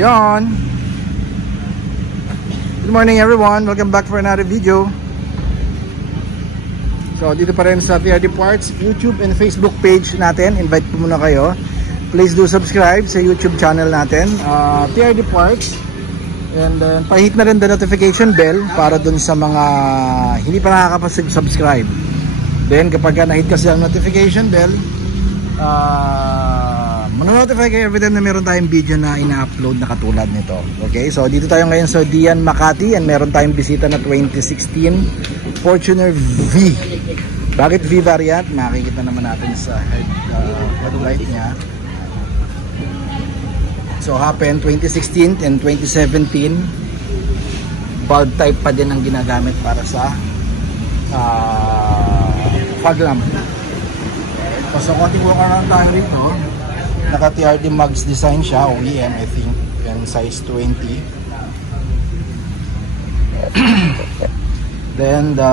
Yon. Good morning everyone, welcome back for another video. So dito pa rin sa TRD Parts YouTube and Facebook page natin. Invite po muna kayo. Please do subscribe sa YouTube channel natin, TRD Parts. And pahit na rin the notification bell para dun sa mga hindi pa nakakapag-subscribe. Then kapag na-hit kasi ang notification bell, manonotify kayo every time na meron tayong video na ina-upload na katulad nito. Okay, so dito tayo ngayon sa Dian, Makati, and meron tayong bisita na 2016 Fortuner V. Bakit V variant? Makikita naman natin sa headlight niya. So happen 2016 and 2017 bulb type pa din ang ginagamit para sa fog lamp. So konting walk around tayo rito. Naka TRD Mugs design siya, OEM I think, and size 20. Then the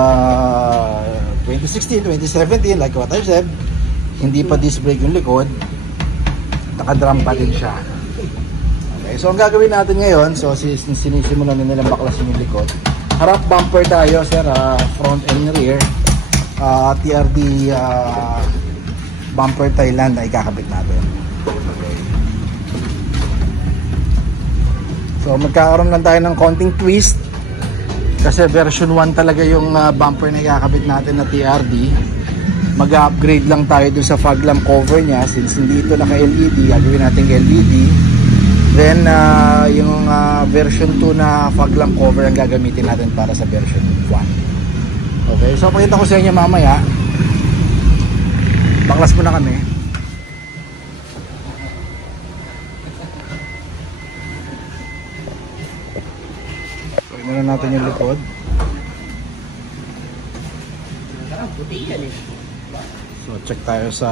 2016, 2017, like what I said, hindi pa disc brake yung likod, naka-drum pa din siya. Okay, so ang gagawin natin ngayon, so sinisimulan na nilang baklasin yung likod. Harap bumper tayo, sir, front and rear. TRD bumper Thailand na ikakabit natin. Okay. So magkakaroon lang tayo ng konting twist kasi version 1 talaga yung bumper na ikakabit natin na TRD. Mag-upgrade lang tayo dun sa fog lamp cover nya since hindi ito naka-LED, gagawin natin LED. Then yung version 2 na fog lamp cover ang gagamitin natin para sa version 1. Okay, so pakita ko sa inyo mamaya. Baklas muna kami. So, ina natin yung likod. So, check tayo sa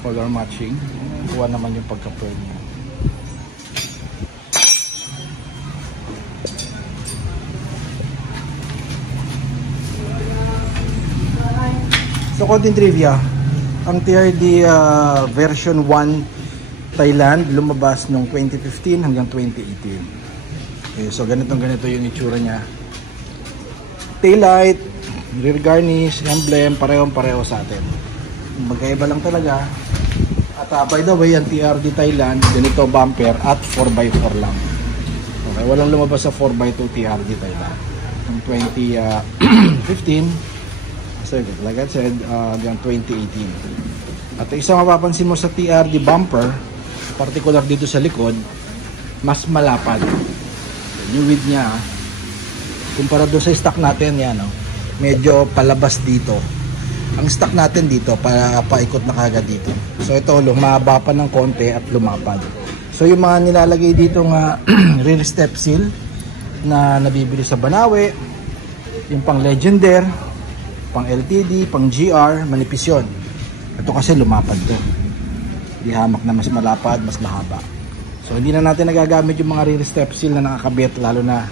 color matching. Kuha naman yung pagka-pearl niya. So konting trivia, ang TRD version 1 Thailand lumabas noong 2015 hanggang 2018. Okay, so ganito yung itsura niya. Taillight, rear garnish, emblem, pareho sa atin. Magkaiba lang talaga. At by the way, ang TRD Thailand, ganito bumper at 4x4 lang. Okay, walang lumabas sa 4x2 TRD Thailand. Noong 2015, so, like I said, hanggang 2018. At isang mapapansin mo sa TRD bumper, particular dito sa likod, mas malapad. Yung width niya, kumpara doon sa stock natin, yan, no? Medyo palabas dito. Ang stock natin dito, paikot na kagad dito. So ito, lumaba pa ng konti at lumapad. So yung mga nilalagay dito nga rear step seal na nabibili sa Banawe, yung pang Legender, pang LTD, pang GR, manipis yun. Ito kasi lumapad to. Di hamak na mas malapad, mas mahaba. So hindi na natin nagagamit yung mga rear step seal na nakakabit, lalo na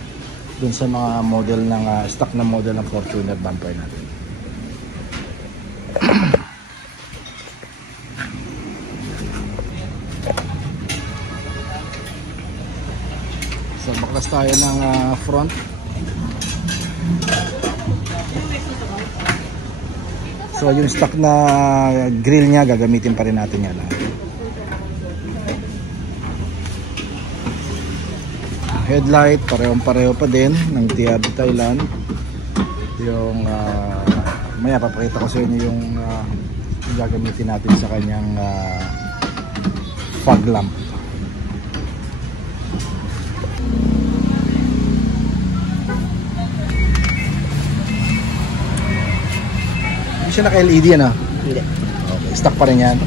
dun sa mga model ng stock na model ng Fortuner bumper natin. So baklas tayo ng front. So yung stock na grill niya, gagamitin pa rin natin yan. Headlight, pareho pa din ng TRD Thailand. Yung maya papakita ko sa inyo yung gagamitin natin sa kanyang fog lamp. Siya naka-LED yan, Hindi. Okay, stock pa rin yan.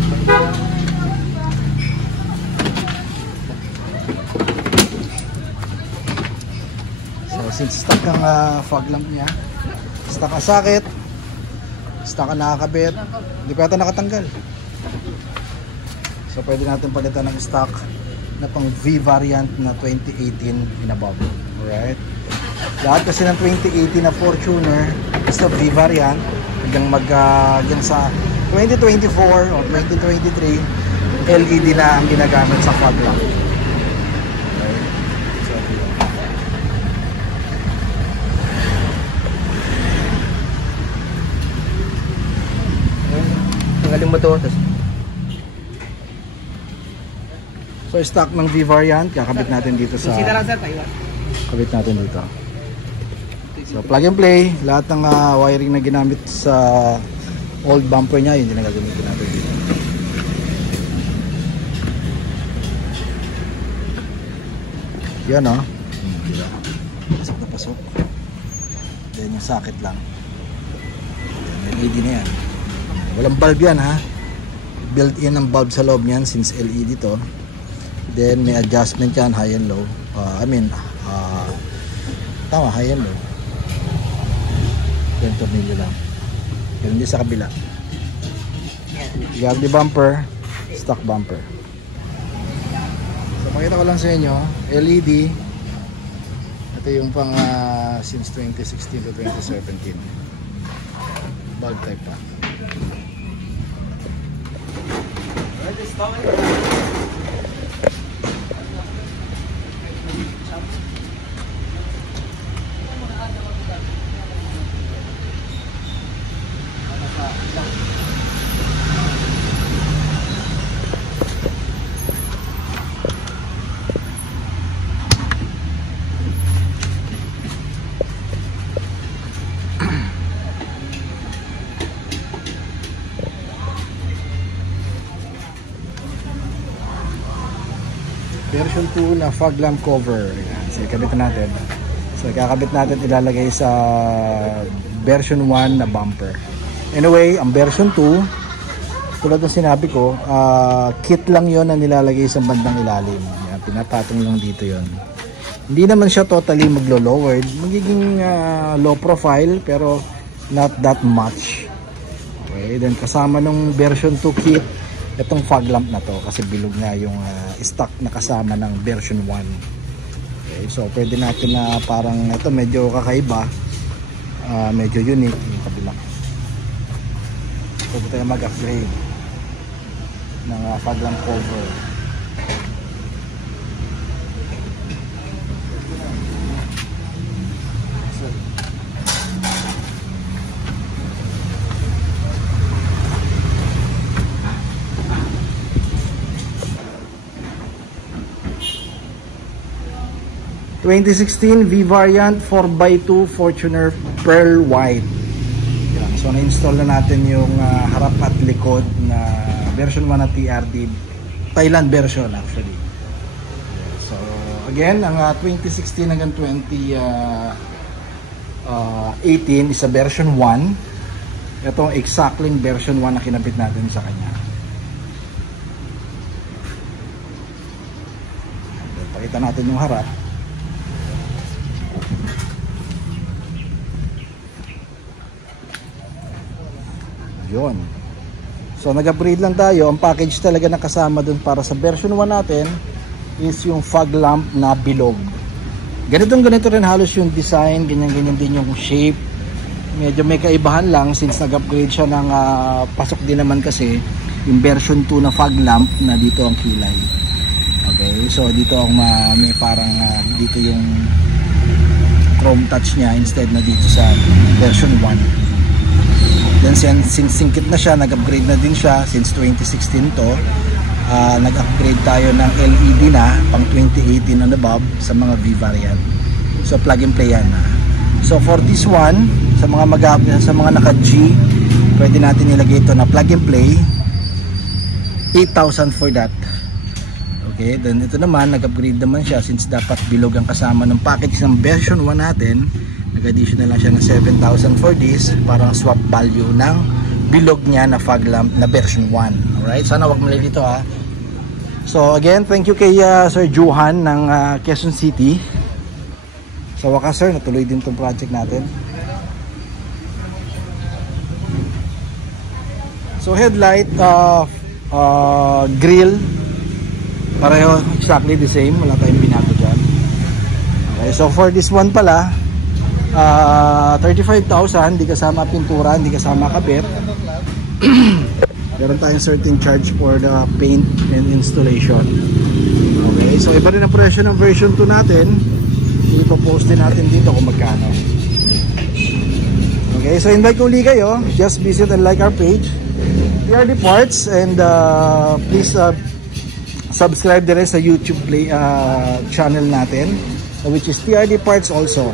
So since stock ang fog lamp niya, stock ang socket, stock ang nakakabit, hindi pa yata nakatanggal. So pwede natin palitan ng stock na pang V variant na 2018 in above. Alright? Lahat kasi ng 2018 na Fortuner basta V variant hanggang sa 2024 o 2023 LED na ang ginagamit sa fog lamp. tanggalin mo to. Tapos, So stock ng V-Variant, kakabit natin dito sa kabit natin dito. So plug and play, lahat ng wiring na ginamit sa old bumper niya, yun yung gagamitin natin dito. Yan oh. Pasok na pasok. Then yung socket lang. May LED na yan. Walang bulb yan ha. Built in ang bulb sa loob niyan since LED to. Then may adjustment yan, high and low. Tama, high and low. Then tornilyo lang. Ganun din sa kabila. Gravity bumper, stock bumper. So pakita ko lang sa inyo, LED. Ito yung pang since 2016 to 2017. Bulb type pa. Version 2 na fog lamp cover. Ayan. So ikabit natin. So ikakabit natin, ilalagay sa version 1 na bumper. Anyway, ang version 2, tulad ng sinabi ko, kit lang yon na nilalagay sa bandang ilalim. Ayan, pinapatong lang dito yon. Hindi naman siya totally maglo-lowered. Magiging low profile pero not that much. Okay, then kasama nung version 2 kit, itong fog lamp na to kasi bilog na yung stock na kasama ng version 1. Okay, so pwede natin na parang ito medyo kakaiba, medyo unique yung kabila. Pwede tayo mag-upgrade ng fog lamp cover. 2016 V-Variant 4x2 Fortuner Pearl White. Yan. So na-install na natin yung harap at likod na version 1 na TRD Thailand version actually. So again, ang 2016 hanggang 2018 is a version 1. Ito exactly version 1 na kinabit natin sa kanya. Pakita natin yung harap. Yun. So nag-upgrade lang tayo. Ang package talaga na kasama dun para sa version 1 natin is yung fog lamp na bilog. Ganito rin halos yung design, ganyan din yung shape. Medyo may kaibahan lang since nag-upgrade siya ng pasok din naman kasi yung version 2 na fog lamp na dito ang kilay. Okay, so dito ang may parang dito yung chrome touch niya instead na dito sa version 1. Then since singkit na siya, nag-upgrade na din siya since 2016 to. Nag-upgrade tayo ng LED na pang 2018 and above sa mga V-Variant. So plug and play yan na. So for this one, sa mga naka-G, pwede natin ilagay ito na plug and play. 8,000 for that. Okay, then ito naman, nag-upgrade naman siya since dapat bilog ang kasama ng package ng version 1 natin. Nag-additional lang siya ng 7,000 for this, parang swap value ng bilog niya na fog lamp na version 1. Alright, sana wag mali dito ha. So again, thank you kay Sir Johan ng Quezon City. Sa wakas sir, natuloy din itong project natin. So headlight, grill, pareho exactly the same, wala tayong binago dyan. Okay, so for this one pala, 35,000, hindi kasama pintura, hindi kasama kabit. Meron tayong certain charge for the paint and installation. Okay, so iba rin ang presyo ng version 2 natin. Ipopost din natin dito kung magkano. Okay, so invite ko ulit kayo. Just visit and like our page. TRD Parts, and please subscribe din rin sa YouTube channel natin, which is TRD Parts also.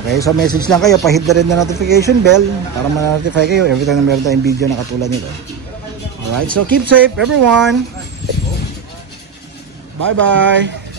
Okay, so message lang kayo, pahit na rin na notification bell para ma-notify kayo every time na meron tayong video na katulad nito. Alright, so keep safe everyone. Bye bye.